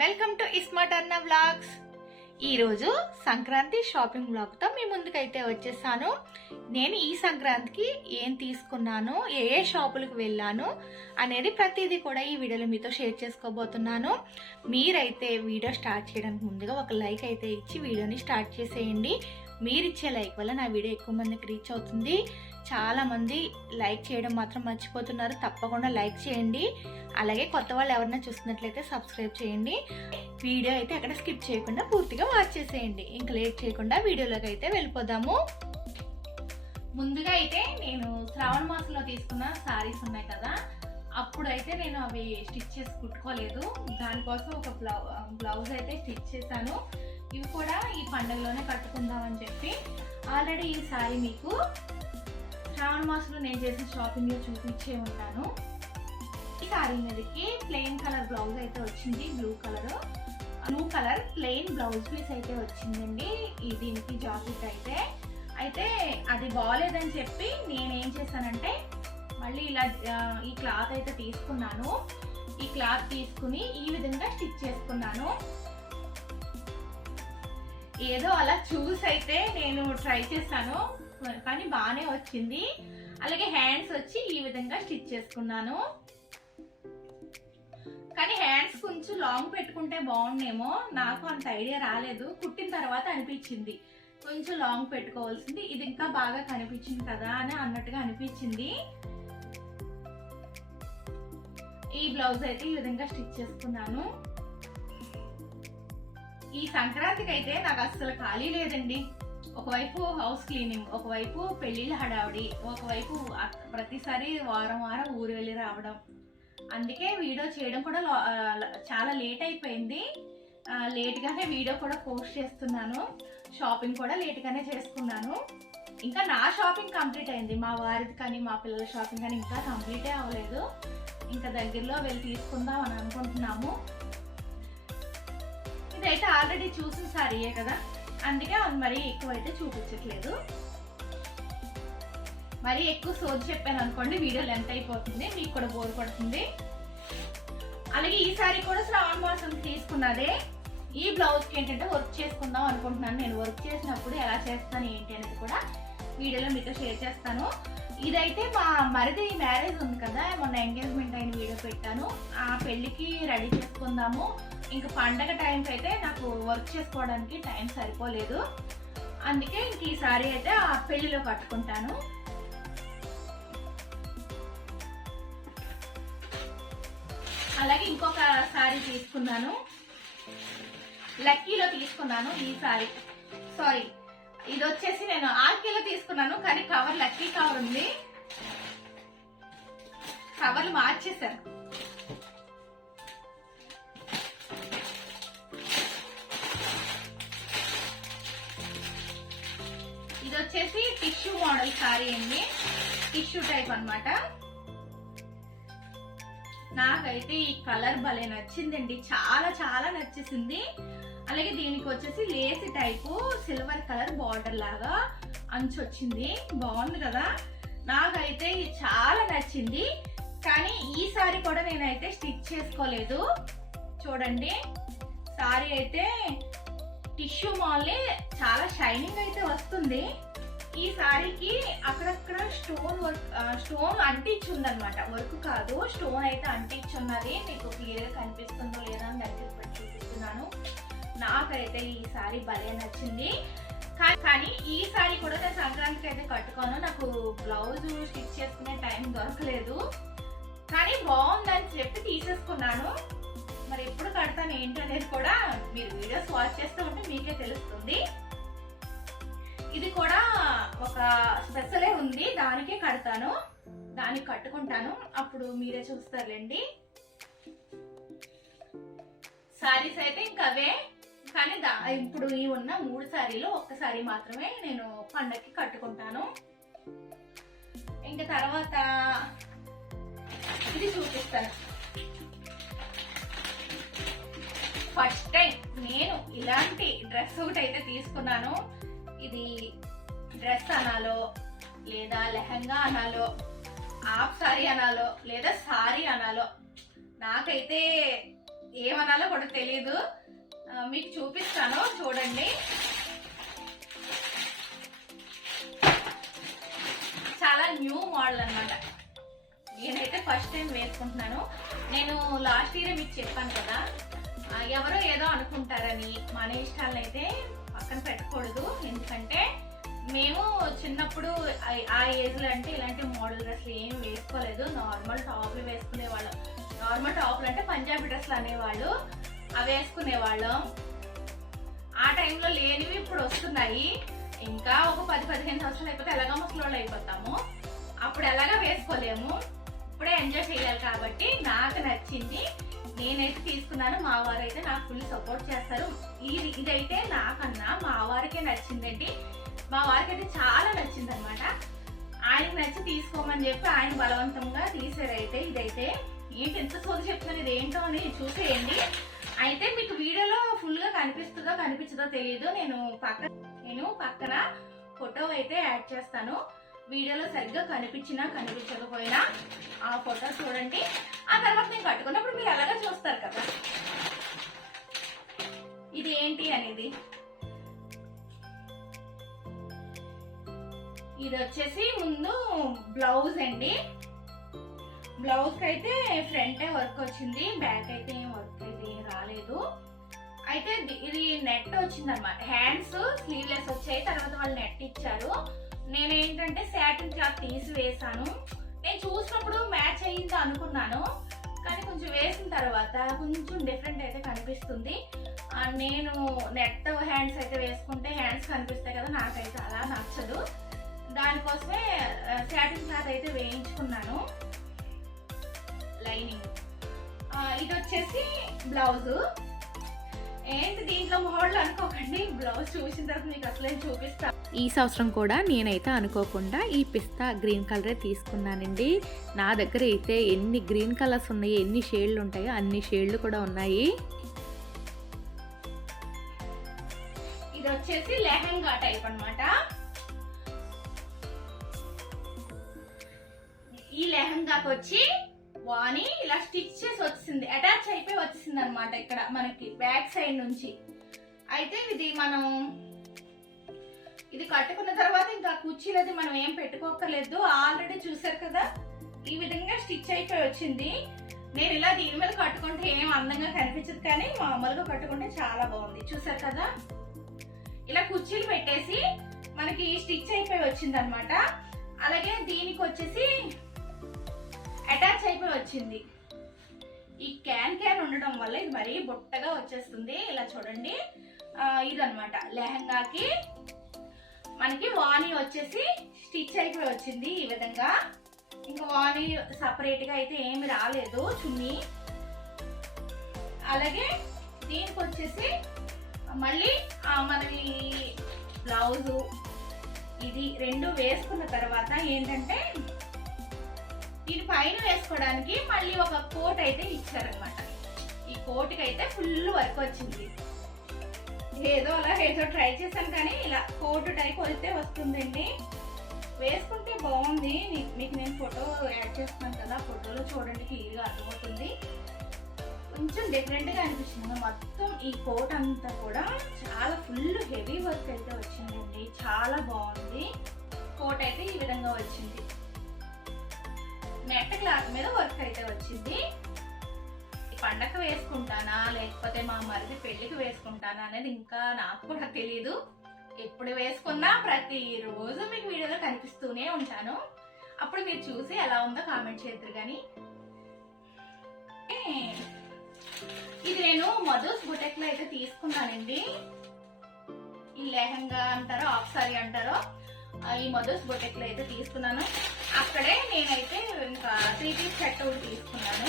Welcome to iSmart అన్న vlogs. ఈరోజు Sankranti shopping వ్లాగ్తో మీ ముందుకైతే వచ్చేసాను. నేను ఈ సంక్రాంతికి ఏం తీసుకున్నాను ఏ ఏ షాపులకు వెళ్ళాను అనేది ప్రతిదీ కూడా ఈ వీడియోలో మీతో షేర్ చేసుకోబోతున్నాను. మీరైతే వీడియో స్టార్ట్ చేయడానికి ముందుగా ఒక లైక్ అయితే ఇచ్చి వీడియోని స్టార్ట్ చేసేయండి. మీరు ఇచ్చే లైక్ వల్ల నా వీడియో ఎక్కువ మందికి రీచ్ అవుతుంది. చాలామంది లైక్ చేయడం మాత్రం మర్చిపోతున్నారు. తప్పకుండా లైక్ చేయండి. అలాగే కొత్త వాళ్ళు ఎవరైనా చూస్తున్నట్లయితే సబ్స్క్రైబ్ చేయండి. వీడియో అయితే అక్కడ స్కిప్ చేయకుండా పూర్తిగా వాచ్ చేసేయండి. ఇంకా లేట్ చేయకుండా వీడియోలోకి అయితే వెళ్ళిపోదాము. ముందుగా అయితే నేను శ్రావణ మాసంలో తీసుకున్న శారీస్ ఉన్నాయి కదా. అప్పుడైతే నేను అవి స్టిచ్ చేసి కుట్టుకోలేదు. దానికోసం ఒక బ్లౌ బ్లౌజ్ అయితే స్టిచ్ చేశాను. ఇవి కూడా ఈ పండుగలోనే కట్టుకుందామని చెప్పి. ఆల్రెడీ ఈ సారీ మీకు శ్రావణ మాసంలో నేను చేసిన షాపింగ్ చూపించే ఉంటాను. ఈ సారీ మీదకి ప్లెయిన్ కలర్ బ్లౌజ్ అయితే వచ్చింది blue colour blue colour plain blouse piece అయితే వచ్చిందండి. ఈ దీనికి జాకెట్ అయితే. అయితే అది బాగాలేదని చెప్పి నేనేం చేశానంటే మళ్ళీ ఇలా ఈ క్లాత్ అయితే తీసుకున్నాను. ఈ క్లాత్ తీసుకుని ఈ విధంగా స్టిచ్ చేసుకున్నాను. ఏదో అలా చూసి అయితే నేను ట్రై చేశాను. కానీ బాగానే వచ్చింది. అలాగే హ్యాండ్స్ వచ్చి ఈ విధంగా స్టిచ్ చేసుకున్నాను. కానీ హ్యాండ్స్ కొంచెం లాంగ్ పెట్టుకుంటే బాగుండేమో. నాకు అంత ఐడియా రాలేదు. కుట్టిన తర్వాత అనిపించింది. కొంచెం లాంగ్ పెట్టుకోవాల్సింది. ఇది ఇంకా బాగా కనిపించింది కదా అని అన్నట్టుగా అనిపించింది. ఈ బ్లౌజ్ అయితే ఈ విధంగా స్టిచ్ చేసుకున్నాను. ఈ సంక్రాంతికి అయితే నాకు అస్సలు ఖాళీ లేదండి. ఒకవైపు హౌస్ క్లీనింగ్ ఒకవైపు పెళ్ళిళ్ళ హడావిడి ఒకవైపు ప్రతిసారి వారం వారం ఊరు వెళ్ళి రావడం. అందుకే వీడియో చేయడం కూడా చాలా లేట్ అయిపోయింది. లేట్గానే వీడియో కూడా పోస్ట్ చేస్తున్నాను. షాపింగ్ కూడా లేట్గానే చేసుకున్నాను. ఇంకా నా షాపింగ్ కంప్లీట్ అయింది. మా వారిది కానీ మా పిల్లల షాపింగ్ కానీ ఇంకా కంప్లీటే అవ్వలేదు. ఇంకా దగ్గరలో వెళ్ళి తీసుకుందాం అని అనుకుంటున్నాము. ఇదైతే ఆల్రెడీ చూసిన సారీయే కదా? అందుకే అది మరీ ఎక్కువ అయితే చూపించట్లేదు. మరీ ఎక్కువ సోది చెప్పాను అనుకోండి వీడియో లెంత్ అయిపోతుంది మీకు కూడా బోర్ పడుతుంది అలాగే ఈసారి కూడా శ్రావణ మాసం తీసుకున్నదే. ఈ బ్లౌజ్కి ఏంటంటే వర్క్ చేసుకుందాం అనుకుంటున్నాను. నేను వర్క్ చేసినప్పుడు ఎలా చేస్తాను ఏంటి అనేది కూడా వీడియోలో మీతో షేర్ చేస్తాను. ఇదైతే మా మరిది మ్యారేజ్ ఉంది కదా మొన్న ఎంగేజ్మెంట్ అయిన వీడియో పెట్టాను. ఆ పెళ్ళికి రెడీ చేసుకుందాము. ఇంకా పండగ టైంకి అయితే నాకు వర్క్ చేసుకోవడానికి టైం సరిపోలేదు. అందుకే ఇంక ఈ సారీ అయితే ఆ పెళ్ళిలో కట్టుకుంటాను. అలాగే ఇంకొక సారీ తీసుకున్నాను. లక్కీలో తీసుకున్నాను ఈ సారీ. సారీ ఇది వచ్చేసి నేను ఆర్కేలో తీసుకున్నాను కానీ కవర్ లక్కీ కవర్ ఉంది. కవర్లు మార్చేశాను ఇది వచ్చేసి టిష్యూ మోడల్ సారీ అండి. టిష్యూ టైప్ అనమాట నాకైతే ఈ కలర్ భలే నచ్చిందండి. చాలా చాలా నచ్చేసింది. అలాగే దీనికి వచ్చేసి లేసి టైపు సిల్వర్ కలర్ బార్డర్ లాగా అంచు వచ్చింది బాగుంది కదా? నాకైతే ఇది చాలా నచ్చింది. కానీ ఈ సారీ కూడా నేనైతే స్టిచ్ చేసుకోలేదు. చూడండి. సారీ అయితే టిష్యూ మాల్నే చాలా షైనింగ్ అయితే వస్తుంది. ఈ సారీకి అక్కడక్కడ స్టోన్ వర్క్ స్టోన్ అంటించి వర్క్ కాదు స్టోన్ అయితే అంటించి ఉన్నది మీకు క్లియర్గా కనిపిస్తుందో లేదో అని దగ్గర చూపిస్తున్నాను. నాకైతే ఈ సారీ భలే నచ్చింది. కానీ ఈ సారీ కూడా నేను సంక్రాంతికి అయితే కట్టుకోను. నాకు బ్లౌజ్ స్టిచ్ చేసుకునే టైం దొరకలేదు. కానీ బాగుందని చెప్పి తీసేసుకున్నాను. మరి ఎప్పుడు కడతాను ఏంటనేది కూడా మీరు వీడియోస్ వాచ్ చేస్తూ ఉంటే మీకే తెలుస్తుంది. ఇది కూడా ఒక స్పెషలే ఉంది. దానికే కడతాను. దానికి కట్టుకుంటాను. అప్పుడు మీరే చూస్తారులేండి. సారీస్ అయితే ఇంకా అవే. కానీ దా ఇప్పుడు ఈ ఉన్న మూడు సారీలు ఒక్కసారి మాత్రమే నేను పండక్కి కట్టుకుంటాను. ఇంకా తర్వాత ఇది చూపిస్తాను. ఫస్ట్ టైం నేను ఇలాంటి డ్రెస్ ఒకటి అయితే తీసుకున్నాను. ఇది డ్రెస్ అనాలో లేదా లెహంగా అనాలో హాఫ్ సారీ అనాలో లేదా సారీ అనాలో నాకైతే ఏమనాలో కూడా తెలియదు మీకు చూపిస్తాను చూడండి. చాలా న్యూ మోడల్ అన్నమాట. నేనైతే ఫస్ట్ టైం వేసుకుంటున్నాను. నేను లాస్ట్ ఇయర్ మీకు చెప్పాను కదా ఎవరో ఏదో అనుకుంటారని మన ఇష్టాలను అయితే పక్కన పెట్టకూడదు. ఎందుకంటే మేము చిన్నప్పుడు ఆ- ఏజ్లో అంటే ఇలాంటి మోడల్ డ్రెస్లు ఏమి వేసుకోలేదు. నార్మల్ టాప్లు వేసుకునే వాళ్ళం. నార్మల్ టాప్లు అంటే పంజాబీ డ్రెస్లు అనేవాళ్ళు. అవి వేసుకునేవాళ్ళం. ఆ టైంలో లేనివి ఇప్పుడు వస్తున్నాయి. ఇంకా ఒక పది పదిహేను సంవత్సరాలు అయిపోతే ఎలాగో ముసలోళ్ళు అయిపోతాము. అప్పుడు ఎలాగా వేసుకోలేము. ఇప్పుడే ఎంజాయ్ చేయాలి కాబట్టి నాకు నచ్చింది నేనైతే తీసుకున్నాను మా వారు అయితే నాకు ఫుల్ సపోర్ట్ చేస్తారు. ఇది ఇదైతే నాకన్నా మా వారికే నచ్చిందండి. మా వారికి అయితే చాలా నచ్చింది అనమాట ఆయనకు నచ్చి తీసుకోమని చెప్పి ఆయన బలవంతంగా తీసారైతే ఇదైతే. ఏంటి ఎంత సోది చెప్తున్నాను ఇది ఏంటో అని చూసేయండి. అయితే మీకు వీడియోలో ఫుల్గా కనిపిస్తుందో కనిపించదో తెలియదు నేను పక్క నేను పక్కన ఫోటో అయితే యాడ్ చేస్తాను. వీడియోలో సరిగ్గా కనిపించినా కనిపించకపోయినా ఆ ఫోటో చూడండి. ఆ తర్వాత నేను కట్టుకున్న ఇది వచ్చేసి ముందు బ్లౌజ్ అండి. బ్లౌజ్కి అయితే ఫ్రంటే వర్క్ వచ్చింది బ్యాక్ అయితే ఏం వర్క్ అయితే రాలేదు. అయితే ఇది నెట్ వచ్చింది అనమాట హ్యాండ్స్ స్లీవ్లెస్ వచ్చాయి తర్వాత వాళ్ళు నెట్ ఇచ్చారు. నేను ఏంటంటే క్లాత్ తీసి వేసాను నేను చూసినప్పుడు మ్యాచ్ అయ్యింది అనుకున్నాను. కానీ కొంచెం వేసిన తర్వాత కొంచెం డిఫరెంట్ అయితే కనిపిస్తుంది. నేను నెట్ హ్యాండ్స్ అయితే వేసుకుంటే హ్యాండ్స్ కనిపిస్తాయి కదా నాకైతే అలా నచ్చదు. దానికోసమే సాటిన్ క్లాత్ అయితే వేయించుకున్నాను. లైనింగ్ ఇది వచ్చేసి బ్లౌజ్. ఏంటి దీంట్లో మోడల్ అనుకోకండి బ్లౌజ్ చూసిన తర్వాత మీకు అసలు చూపిస్తా. ఈ సంవత్సరం కూడా నేనైతే అనుకోకుండా ఈ పిస్తా గ్రీన్ కలరే తీసుకున్నానండి. నా దగ్గర అయితే ఎన్ని గ్రీన్ కలర్స్ ఉన్నాయో ఎన్ని షేడ్లు ఉంటాయో అన్ని షేడ్లు కూడా ఉన్నాయి. ఇది వచ్చేసి లెహంగా టైప్ అన్నమాట. ఈ లెహంగాకి వచ్చి వాని ఇలా స్టిచ్ చేసి వచ్చింది అటాచ్ అయిపోయి వచ్చింది అనమాట ఇక్కడ మనకి బ్యాక్ సైడ్ నుంచి. అయితే ఇది మనం ఇది కట్టుకున్న తర్వాత ఇంకా కుర్చీలది మనం ఏం పెట్టుకోకర్లేదు ఆల్రెడీ చూసారు కదా? ఈ విధంగా స్టిచ్ అయిపోయి వచ్చింది. నేను ఇలా దీని మీద కట్టుకుంటే ఏం అందంగా కనిపించదు కానీ మామూలుగా కట్టుకుంటే చాలా బాగుంది. చూసారు కదా? ఇలా కుర్చీలు పెట్టేసి మనకి స్టిచ్ అయిపోయి వచ్చింది అనమాట అలాగే దీనికి వచ్చేసి అటాచ్ అయిపోయి వచ్చింది. ఈ క్యాన్ క్యాన్ ఉండడం వల్ల ఇది మరీ బొట్టగా వచ్చేస్తుంది. ఇలా చూడండి. ఇదనమాట లెహంగాకి మనకి వాణి వచ్చేసి స్టిచ్ అయిపోయి వచ్చింది ఈ విధంగా. ఇంకా వాణి సపరేట్గా అయితే ఏమి రాలేదు చున్నీ. అలాగే దీనికి వచ్చేసి మళ్ళీ ఆ, బ్లౌజు ఇది రెండు వేసుకున్న తర్వాత ఏంటంటే దీని పైన వేసుకోవడానికి మళ్ళీ ఒక కోట్ అయితే ఇచ్చారనమాట ఈ కోట్కి అయితే ఫుల్ వర్క్ వచ్చింది. ఏదో అలా ఏదో ట్రై చేశాను కానీ ఇలా కోట్ టైప్ వస్తే వస్తుందండి. వేసుకుంటే బాగుంది. మీకు నేను ఫోటో యాడ్ చేస్తున్నాను కదా ఫోటోలో చూడండి క్లియర్గా అర్థమవుతుంది. కొంచెం డిఫరెంట్గా అనిపించింది. మొత్తం ఈ కోట్ అంతా కూడా చాలా ఫుల్ హెవీ వర్క్ అయితే వచ్చిందండి. చాలా బాగుంది. కోట్ అయితే ఈ విధంగా వచ్చింది. నెట్ క్లాత్ మీద వర్క్ అయితే వచ్చింది. ఈ పండగ వేసుకుంటానా లేకపోతే మా మరిది పెళ్ళికి వేసుకుంటానా అనేది ఇంకా నాకు కూడా తెలియదు ఎప్పుడు వేసుకున్నా ప్రతిరోజు మీకు వీడియోలో కనిపిస్తూనే ఉంటాను. అప్పుడు మీరు చూసి ఎలా ఉందో కామెంట్ చేద్దరు కానీ ఇది నేను మధుస్ బుటెక్లో అయితే తీసుకున్నానండి. ఈ లెహంగా అంటారో ఆఫ్ సారీ అంటారో ఈ మదర్స్ బొటెక్లో అయితే తీసుకున్నాను. అక్కడే నేనైతే ఇంకా త్రీ పీస్ సెట్ ఒకటి తీసుకున్నాను.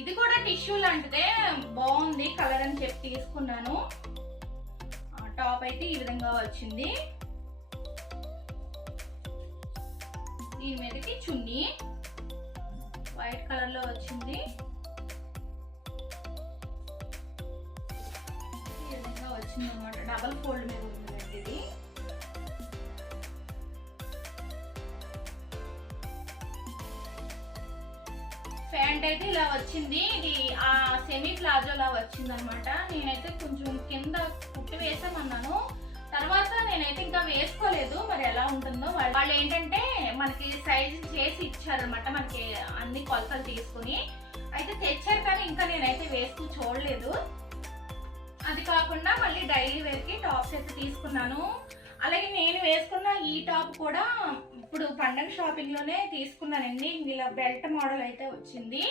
ఇది కూడా టిష్యూ లాంటిదే బాగుంది కలర్ అని చెప్పి తీసుకున్నాను. టాప్ అయితే ఈ విధంగా వచ్చింది. దీని మీదకి చున్నీ వైట్ కలర్లో వచ్చింది. వచ్చింది అనమాట డబల్ ఫోల్డ్ మీద ఉందండి ఇది. ప్యాంట్ అయితే ఇలా వచ్చింది. ఇది ఆ సెమీ ప్లాజో లా వచ్చింది అనమాట నేనైతే కొంచెం కింద కుట్టి వేసామన్నాను. తర్వాత నేనైతే ఇంకా వేసుకోలేదు. మరి ఎలా ఉంటుందో వాళ్ళు ఏంటంటే మనకి సైజ్ చేసి ఇచ్చారనమాట మనకి అన్ని కొలతలు తీసుకుని. అయితే తెచ్చారు కానీ ఇంకా నేనైతే వేసుకు చూడలేదు. అది కాకుండా మళ్ళీ డైలీ వేర్కి టాప్స్ అయితే తీసుకున్నాను. అలాగే నేను వేసుకున్న ఈ టాప్ కూడా ఇప్పుడు పండగ షాపింగ్లోనే తీసుకున్నానండి. ఇలా బెల్ట్ మోడల్ అయితే వచ్చింది.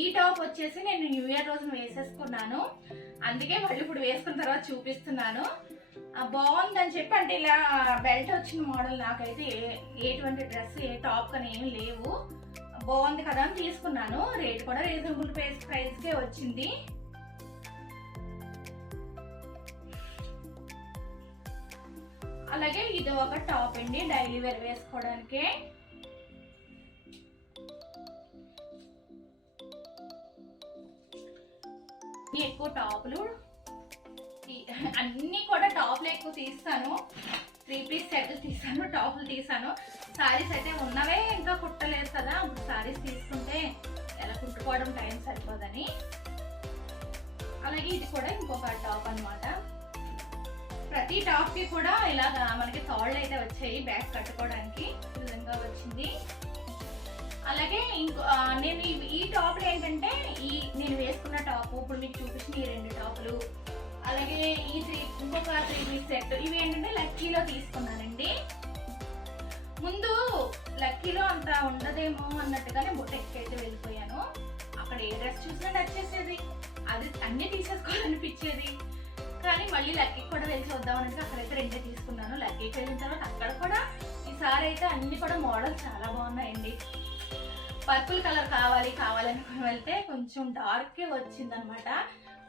ఈ టాప్ వచ్చేసి నేను న్యూ ఇయర్ రోజున వేసేసుకున్నాను. అందుకే మళ్ళీ ఇప్పుడు వేసుకున్న తర్వాత చూపిస్తున్నాను. బాగుందని చెప్పి అంటే ఇలా బెల్ట్ వచ్చిన మోడల్ నాకైతే ఎటువంటి డ్రెస్ ఏ టాప్ కానీ ఏమి లేవు. బాగుంది కదా అని తీసుకున్నాను. రేట్ కూడా రీజనబుల్ ప్రైస్ ప్రైస్కే వచ్చింది. అలాగే ఇది ఒక టాప్ అండి డైలీ వేర్ వేసుకోవడానికి. ఎక్కువ టాపులు. ఈ- అన్ని కూడా టాప్లు ఎక్కువ తీస్తాను. త్రీ పీస్ సెట్లు తీసాను టాపులు తీసాను సారీస్ అయితే ఉన్నవే ఇంకా కుట్టలేదు కదా ఇప్పుడు సారీస్ తీసుకుంటే ఎలా కుట్టుకోవడం టైం సరిపోదని. అలాగే ఇది కూడా ఇంకొక టాప్ అనమాట ప్రతి టాప్కి కూడా ఇలాగా మనకి తాళ్ళు అయితే వచ్చాయి బ్యాగ్ కట్టుకోవడానికి. ఈ విధంగా వచ్చింది. అలాగే ఇంకో నేను ఈ- ఈ టాప్లు ఏంటంటే ఈ నేను వేసుకున్న టాప్ ఇప్పుడు మీకు చూపించిన ఈ రెండు టాపులు అలాగే ఈ త్రీ ఇంకొక త్రీ పీస్ సెట్ ఇవి ఏంటంటే లక్కీలో తీసుకున్నానండి. ముందు లక్కీలో అంత ఉండదేమో అన్నట్టుగానే బొట్టెక్కి అయితే వెళ్ళిపోయాను. అక్కడ ఏ డ్రెస్ చూసినా నచ్చేసేది. అది అన్ని తీసేసుకోవాలనిపించేది. కానీ మళ్ళీ లక్కీకి కూడా వెళ్ళి చూద్దాం అంటే అక్కడైతే రెండే తీసుకున్నాను. లక్కీకి వెళ్ళిన తర్వాత అక్కడ కూడా ఈసారి అయితే అన్ని కూడా మోడల్స్ చాలా బాగున్నాయండి. పర్పుల్ కలర్ కావాలి కావాలనుకుని వెళ్తే కొంచెం డార్క్ వచ్చిందనమాట.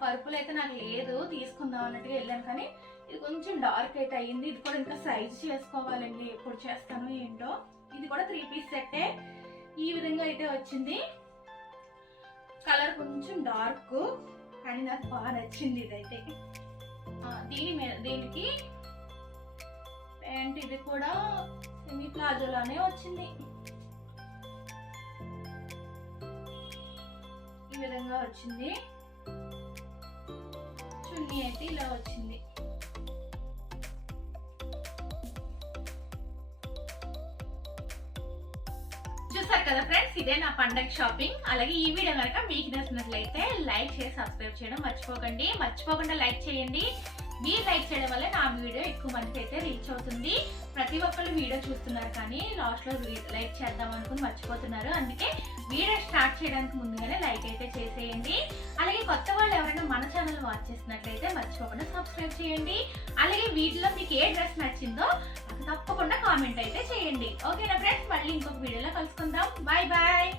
పర్పుల్ అయితే నాకు లేదు తీసుకుందాం అన్నట్టుగా వెళ్ళాను కానీ ఇది కొంచెం డార్క్ అయితే అయ్యింది. ఇది కూడా ఇంకా సైజ్ చేసుకోవాలండి ఎప్పుడు చేస్తాను ఏంటో. ఇది కూడా త్రీ పీస్ సెట్టే ఈ విధంగా అయితే వచ్చింది. కలర్ కొంచెం డార్క్ కానీ నాకు బాగా నచ్చింది ఇదైతే. దీని దీనికి ప్యాంట్ ఇది కూడా సెమీ ప్లాజోలానే వచ్చింది. ఈ విధంగా వచ్చింది. చున్నీ అయితే ఇలా వచ్చింది. కదా ఫ్రెండ్స్ ఇదే నా పండగ షాపింగ్ అలాగే ఈ వీడియో కనుక మీకు నచ్చినట్లయితే లైక్ చేసి సబ్స్క్రైబ్ చేయడం మర్చిపోకండి. మర్చిపోకుండా లైక్ చేయండి. మీరు లైక్ చేయడం వల్ల నా వీడియో ఎక్కువ మందికి అయితే రీచ్ అవుతుంది. ప్రతి ఒక్కరు వీడియో చూస్తున్నారు కానీ లాస్ట్లో లైక్ చేద్దాం అనుకుని మర్చిపోతున్నారు. అందుకే వీడియో స్టార్ట్ చేయడానికి ముందుగానే లైక్ అయితే చేసేయండి. అలాగే కొత్త వాళ్ళు ఎవరైనా మన ఛానల్ వాచ్ చేసినట్లయితే మర్చిపోకుండా సబ్స్క్రైబ్ చేయండి. అలాగే వీటిలో మీకు ఏ డ్రెస్ నచ్చిందో తప్పకుండా కామెంట్ అయితే చేయండి. ఓకేనా ఫ్రెండ్స్? మళ్ళీ ఇంకొక వీడియోలో కలుసుకుందాం. Bye bye.